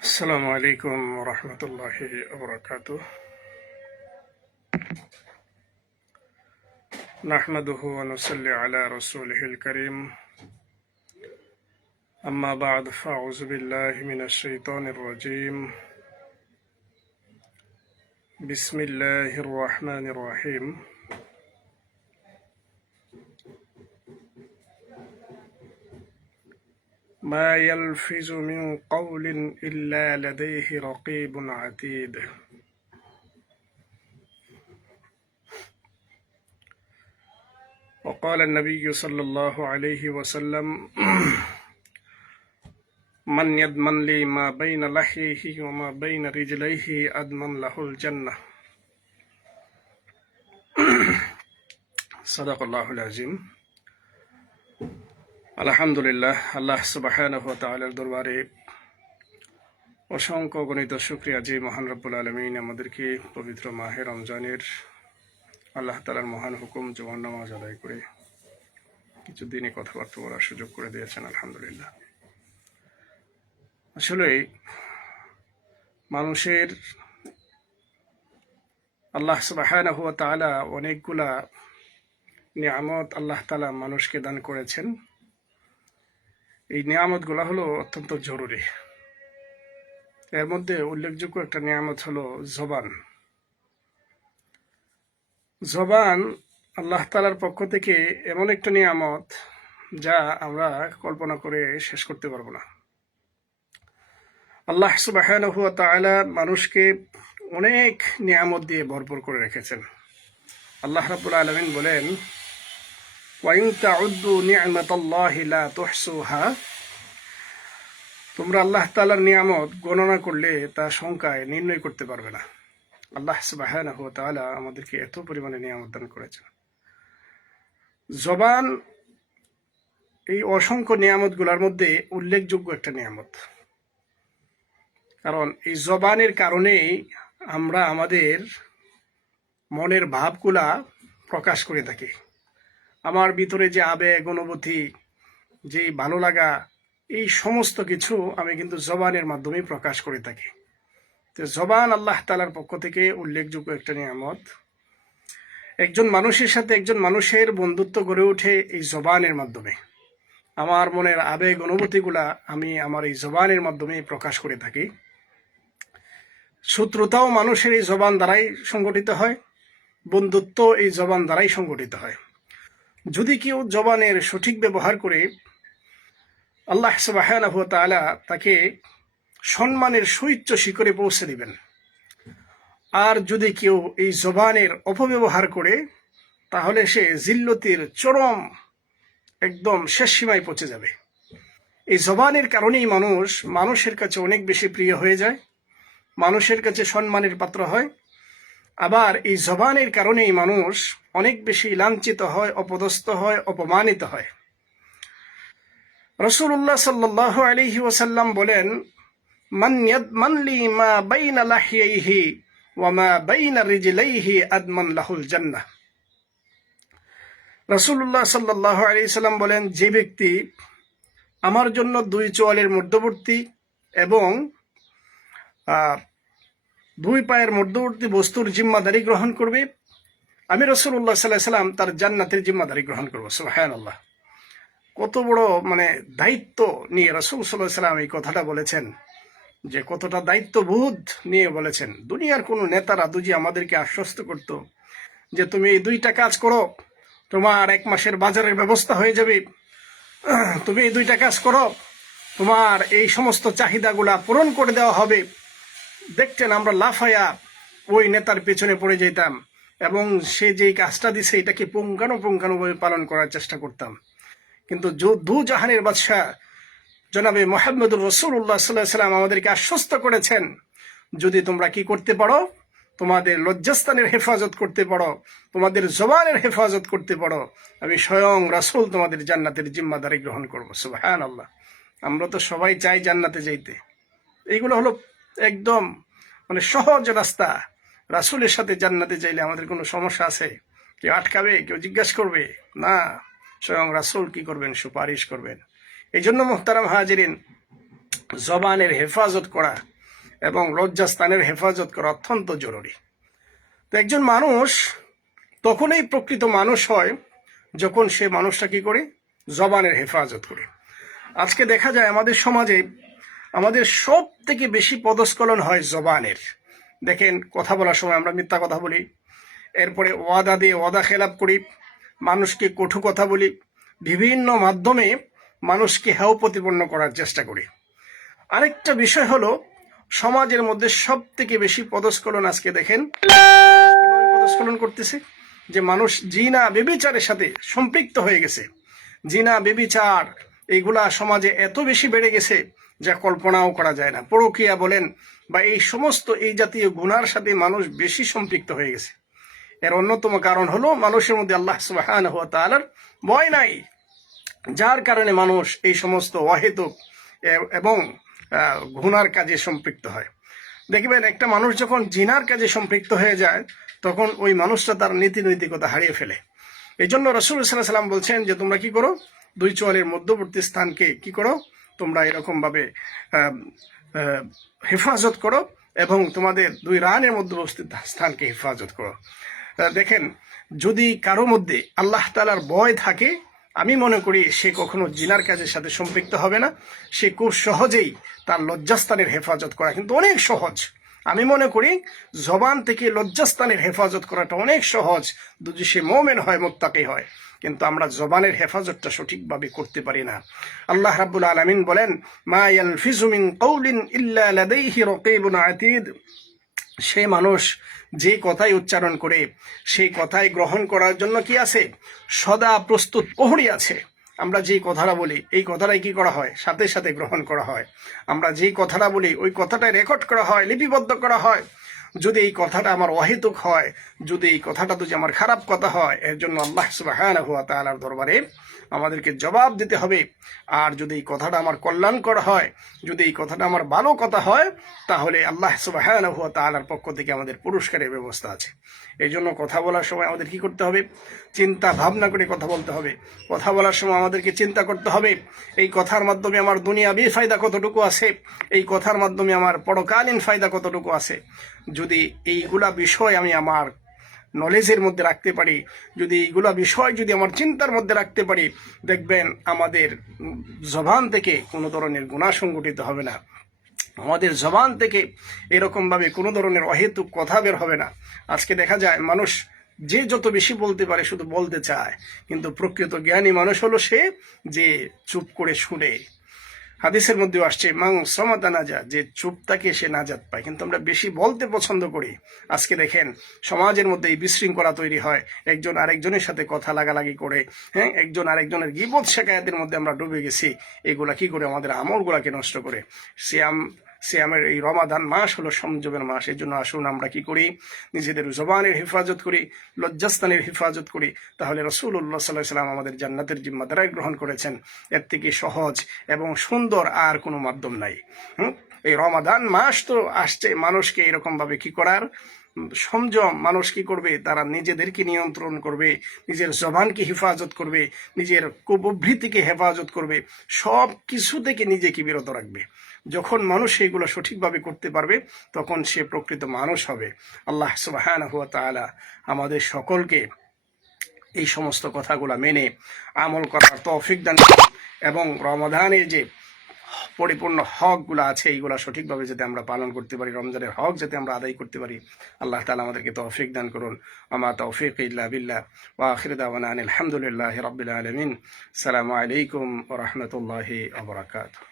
السلام عليكم ورحمة الله وبركاته. نحمده ونصلي على رسوله الكريم. أما بعد فأعوذ بالله من الشيطان الرجيم. بسم الله الرحمن الرحيم. ما يلفظ من قول إلا لديه رقيب عتيد. وقال النبي صلى الله عليه وسلم من يضمن لي ما بين لحيه وما بين رجليه أضمن له الجنة. صدق الله العظيم. আলহামদুলিল্লাহ, আল্লাহ সুবহানাহু ওয়া তাআলার দরবারে অসংখ্য গণিত শুকরিয়া যে মহান রব্বুল আলামিন আমাদেরকে পবিত্র মাহে রমজানের আল্লাহ তাআলার মহান হুকুম জোহর নামাজ আদায় করে কিছু দিনে কথাবার্তা বলার সুযোগ করে দিয়েছেন। আলহামদুলিল্লাহ। আসলে মানুষের আল্লাহ সুবহানাহু ওয়া তাআলা অনেকগুলা নিয়ামত আল্লাহ তাআলা মানুষকে দান করেছেন। এই নিয়ামতগুলো হলো অত্যন্ত জরুরি। এর মধ্যে উল্লেখযোগ্য একটা নিয়ামত হলো জবান। জবান আল্লাহ তাআলার পক্ষ থেকে এমন একটা নিয়ামত যা আমরা কল্পনা করে শেষ করতে পারবো না। আল্লাহ সুবহানাহু ওয়া তাআলা মানুষকে অনেক নিয়ামত দিয়ে ভরপুর করে রেখেছেন। আল্লাহ রাব্বুল আলামিন বলেন, ওয়াইন তাউদ্দু নি'মাতাল্লাহি লা তুহসুহা। তোমরা আল্লাহ তাআলার নিয়ামত গণনা করলে তা সংখ্যায় নির্ণয় করতে পারবে না। আল্লাহ সুবহানাহু ওয়া তাআলা আমাদেরকে এত পরিমাণে নিয়ামত দান করেছেন। জবান এই অসংখ্য নিয়ামতগুলোর মধ্যে উল্লেখযোগ্য একটা নিয়ামত। কারণ এই জবানের কারণেই আমরা আমাদের মনের ভাবগুলা প্রকাশ করে থাকি। আমার ভিতরে যে আবেগ, অনুভূতি, যে ভালো লাগা, এই সমস্ত কিছু আমি কিন্তু জবানের মাধ্যমে প্রকাশ করে থাকি। তো জবান আল্লাহ তাআলার পক্ষ থেকে উল্লেখযোগ্য একটা নিয়ামত। একজন মানুষের সাথে একজন মানুষের বন্ধুত্ব গড়ে ওঠে এই জবানের মাধ্যমে। আমার মনের আবেগ, অনুভূতিগুলা আমি আমার এই জবানের মাধ্যমে প্রকাশ করে থাকি। শত্রুতাও মানুষের এই জবান দ্বারাই সংগঠিত হয়, বন্ধুত্ব এই জবান দ্বারাই সংগঠিত হয়। যদি কেউ জবানের সঠিক ব্যবহার করে, আল্লাহ সুবহানাহু ওয়া তাআলা তাকে সম্মানের সুউচ্চ শিখরে পৌঁছে দিবেন। আর যদি কেউ এই জবানের অপব্যবহার করে, তাহলে সে জিল্লতির চরম একদম শেষ সীমায় পৌঁছে যাবে। এই জবানের কারণেই মানুষের কাছে অনেক বেশি প্রিয় হয়ে যায়, মানুষের কাছে সম্মানের পাত্র হয়। আবার এই জবানের কারণেই মানুষ অনেক বেশি লাঞ্ছিত হয়, অপদস্থ হয়, অপমানিত হয়। রাসূলুল্লাহ সাল্লাল্লাহু আলাইহি ওয়াসাল্লাম বলেন, মান ইয়াদমান লি মা বাইনা লাহিয়াইহি ওয়া মা বাইনা রিজলাইহি আদমান লাহুল জান্নাহ। রাসূলুল্লাহ সাল্লাল্লাহু আলাইহি ওয়াসাল্লাম বলেন, যে ব্যক্তি আমার জন্য দুই চোয়ালের মধ্যবর্তী এবং দুই পায়ের মধ্যবর্তী বস্তুর জিম্মাদারি গ্রহণ করবে, আমি রাসূলুল্লাহ সাল্লাল্লাহু আলাইহি ওয়াসাল্লাম তার জান্নাতের জিম্মাদারি গ্রহণ করব। সুবহানাল্লাহ। কত বড় দায়িত্ব নিয়ে রাসূল সাল্লাল্লাহু আলাইহি ওয়াসাল্লাম এই কথাটা বলেছেন, যে কতটা দায়িত্ববোধ নিয়ে বলেছেন। দুনিয়ার কোনো নেতারা দুজি আমাদেরকে আশ্বস্ত করত যে তুমি এই দুইটা কাজ করো, তোমার এক মাসের বাজারের ব্যবস্থা হয়ে যাবে, তুমি এই দুইটা কাজ করো, তোমার এই সমস্ত চাহিদাগুলা পূরণ করে দেওয়া হবে। দেখতেন আমরা লাফায়া ওই নেতার পেছনে পড়ে যেতাম এবং সে যেই কাজটা দিছে এটাকে পুঙ্খানুপুঙ্খানুভাবে পালন করার চেষ্টা করতাম। কিন্তু দু জাহানের বাদশাহ জনাবে মুহাম্মদুর রাসূলুল্লাহ সাল্লাল্লাহু আলাইহি ওয়াসাল্লাম আমাদেরকে আশ্বস্ত করেছেন, যদি তোমরা কি করতে পারো, তোমাদের লজ্জাস্থানের হেফাজত করতে পারো, তোমাদের জবানের হেফাজত করতে পারো, আমি স্বয়ং রাসূল তোমাদের জান্নাতের জিম্মাদারি গ্রহণ করব। সুবহানাল্লাহ। আমরা তো সবাই চাই জান্নাতে যাইতে। এইগুলো হলো একদম সহজ রাস্তা। রাসূলের সাথে জান্নাতে যাইলে আমাদের কোনো সমস্যা আছে? কেউ আটকাবে? কেউ জিজ্ঞাসা করবে? না, স্বয়ং রাসূল কি করবেন? সুপারিশ করবেন। এই জন্য মুহতারাম হাজিরিন, জবানের হেফাজত করা এবং লজ্জাস্থানের হেফাজত করা অত্যন্ত জরুরি। তো একজন মানুষ তখনই প্রকৃত মানুষ হয় যখন সে মানুষটা কি করে, জবানের হেফাজত করে। আজকে দেখা যায় আমাদের সমাজে আমাদের সব থেকে বেশি পদস্খলন হয় জবানের। দেখেন, কথা বলার সময় আমরা মিথ্যা কথা বলি, এরপরে ওয়াদা দিয়ে ওয়াদা খেলাপ করি, মানুষকে কটু কথা বলি, বিভিন্ন মাধ্যমে মানুষকে হেয় প্রতিপন্ন করার চেষ্টা করি। আরেকটা বিষয় হলো, সমাজের মধ্যে সব থেকে বেশি পদস্খলন আজকে দেখেন কিভাবে পদস্খলন করতেছে, যে মানুষ জিনা বেবিচারের সাথে সম্পৃক্ত হয়ে গেছে। জিনা বেবিচার এইগুলা সমাজে এত বেশি বেড়ে গেছে যা কল্পনাও করা যায় না। পরকীয়া বলেন বা এই সমস্ত এই জাতীয় গুনার সাথে মানুষ বেশি সম্পৃক্ত হয়ে গেছে। এর অন্যতম কারণ হলো মানুষের মধ্যে আল্লাহ সুবহানাহু ওয়া তাআলার ভয় নাই, যার কারণে মানুষ এই সমস্ত অহেতুক এবং গুনার কাজে সম্পৃক্ত হয়। দেখবেন, একটা মানুষ যখন জিনার কাজে সম্পৃক্ত হয়ে যায় তখন ওই মানুষটা তার নীতি নৈতিকতা হারিয়ে ফেলে। এই জন্য রাসূল সাল্লাল্লাহু আলাইহি ওয়াসাল্লাম বলছেন যে তোমরা কি করো, দুই চোয়ালের মধ্যবর্তী স্থানকে কি করো, তোমরা এরকম ভাবে হেফাজত করো এবং তোমাদের দুই রানের মধ্যবর্তী স্থানকে হেফাজত করো। দেখেন, যদি কারো মধ্যে আল্লাহ তাআলার ভয় থাকে, আমি মনে করি সে কখনো জিনার কাজের সাথে সম্পৃক্ত হবে না। সে খুব সহজেই তার লজ্জাস্থানের হেফাজত করা কিন্তু অনেক সহজ। আমি মনে করি জবান থেকে লজ্জাস্থানের হেফাজত করাটা অনেক সহজ যদি সে মুমিন হয়, মুত্তাকি হয়। কিন্তু আমরা জবানের হেফাজতটা সঠিকভাবে করতে পারি না। আল্লাহ রাব্বুল আলামিন বলেন, মা ইয়ালফিজু মিন কাউলিন ইল্লা লাদাইহি রাকীবুন আতীদ। সে মানুষ যে কথাই উচ্চারণ করে সেই কথাই গ্রহণ করার জন্য কি আছে, সদা প্রস্তুত প্রহরী আছে। আমরা যেই কথাটা বলি এই কথাটাই কি করা হয়, সাথে সাথে গ্রহণ করা হয়। আমরা যেই কথাটা বলি ওই কথাটাই রেকর্ড করা হয়, লিপিবদ্ধ করা হয়। যদি এই কথাটা আমার অহেতুক হয়, যদি এই কথাটা যদি আমার খারাপ কথা হয়, এর জন্য আল্লাহ সুবহানাহু ওয়া তাআলার দরবারে আমাদেরকে জবাব দিতে হবে। আর যদি এই কথাটা আমার কল্যাণকর হয়, যদি এই কথাটা আমার ভালো কথা হয়, তাহলে আল্লাহ সুবহানাহু ওয়া তাআলার পক্ষ থেকে আমাদের পুরস্কারের ব্যবস্থা আছে। এই জন্য কথা বলার সময় আমাদের কি করতে হবে, চিন্তা ভাবনা করে কথা বলতে হবে। কথা বলার সময় আমাদেরকে চিন্তা করতে হবে এই কথার মাধ্যমে আমার দুনিয়াবি ফায়দা কতটুকু আছে, এই কথার মাধ্যমে আমার পরকালীন ফায়দা কতটুকু আছে। যদি এইগুলা বিষয় আমি আমার নলেজের মধ্যে রাখতে পারি, যদি এইগুলা বিষয় যদি আমার চিন্তার মধ্যে রাখতে পারি, দেখবেন আমাদের জবান থেকে কোনো ধরনের গুনাহ সংগঠিত হবে না। আমাদের জবান থেকে এরকমভাবে কোনো ধরনের অহেতুক কথা বের হবে না। আজকে দেখা যায় মানুষ যে যত বেশি বলতে পারে শুধু বলতে চায়, কিন্তু প্রকৃত জ্ঞানী মানুষ হলো সে যে চুপ করে শুনে। হাদিসের মধ্যেও আসছে, মাং সমাতা নাজা, যে চুপ থাকে সে নাজাত পায়। কিন্তু আমরা বেশি বলতে পছন্দ করি। আজকে দেখেন সমাজের মধ্যে এই বিশৃঙ্খলা তৈরি হয়, একজন আরেকজনের সাথে কথা লাগালাগি করে, হ্যাঁ, একজন আরেকজনের গীবত শেখায়াতের মধ্যে আমরা ডুবে গেছি। এগুলা কি করে আমাদের আমলগুলাকে নষ্ট করে। সিয়ামের এই রমাদান মাস হলো সংযমের মাস। এই জন্য আসুন আমরা কি করি, নিজেদের জবানের হেফাজত করি, লজ্জাস্থানের হেফাজত করি। তাহলে রাসূলুল্লাহ সাল্লাল্লাহু আলাইহি ওয়াসাল্লাম আমাদের জান্নাতের জিম্মাদারি গ্রহণ করেছেন। এর থেকে সহজ এবং সুন্দর আর কোনো মাধ্যম নাই। এই রমাদান মাস তো আসছে, মানুষকে এরকম ভাবে কি করার, সংযম, মানুষ কি করবে, তারা নিজেদেরকে নিয়ন্ত্রণ করবে, নিজের জবানকে হেফাজত করবে, নিজের কুপ্রবৃত্তিকে হেফাজত করবে, সব কিছু থেকে নিজেকে বিরত রাখবে। যখন মানুষ এগুলো সঠিকভাবে করতে পারবে তখন সে প্রকৃত মানুষ হবে। আল্লাহ সুবহানাহু ওয়া তাআলা আমাদের সকলকে এই সমস্ত কথাগুলো মেনে আমল করার তৌফিক দান এবং রমাদানের যে পরিপূর্ণ হকগুলো আছে এইগুলো সঠিকভাবে যাতে আমরা পালন করতে পারি, রমজানের হক যাতে আমরা আদায় করতে পারি। আল্লাহ তাআলা আমাদেরকে তৌফিক দান করুন। আমা তৌফিক ইল্লা বিল্লাহ ওয়া আখিরু দাওয়ানা আলহামদুলিল্লাহি রাব্বিল আলামিন। আসসালামু আলাইকুম ওয়া রাহমাতুল্লাহি ওয়া বারাকাতুহু।